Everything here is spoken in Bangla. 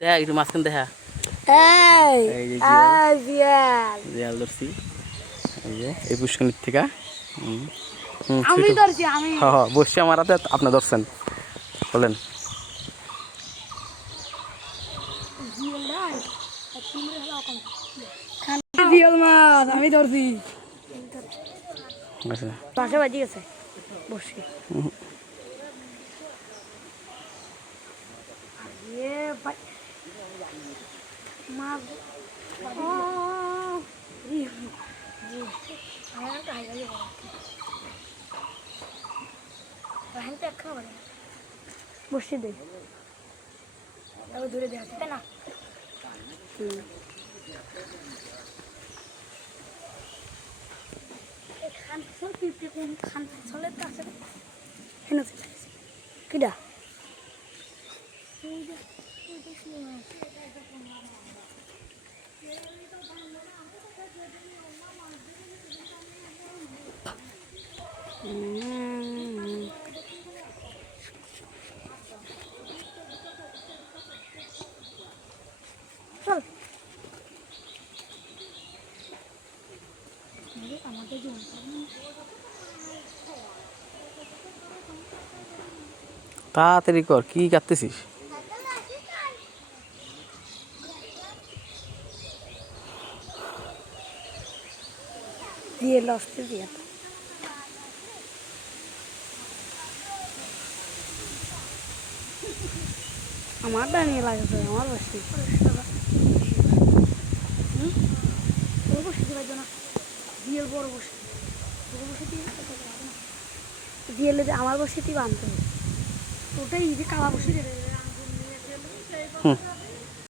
দেখা একটু মাঝখান দেখা এই যে জিয়াল ধরছি এই যে এই পুষ্কনির থেকে আমি ধরছি আমি। হ্যাঁ হ্যাঁ বসছি আমার হাতে আপনি ধরছেন বলেন। জিয়াল মাছ আমি ধরছি। আচ্ছা পাশে বাজি গেছে বসছি। বসছি দে দূরে দেখা তাই না। কিডা চল আমাদের তাড়াতাড়ি কর কি কাটতেছিস দিয়ে লস্তে দিয়ে আমার নিয়ে লাগছে আমার বসে বসে না দিয়ে বড় বসে দিয়ে আমার বসে তুই বানতে হবে ওটাই যে কালা বসে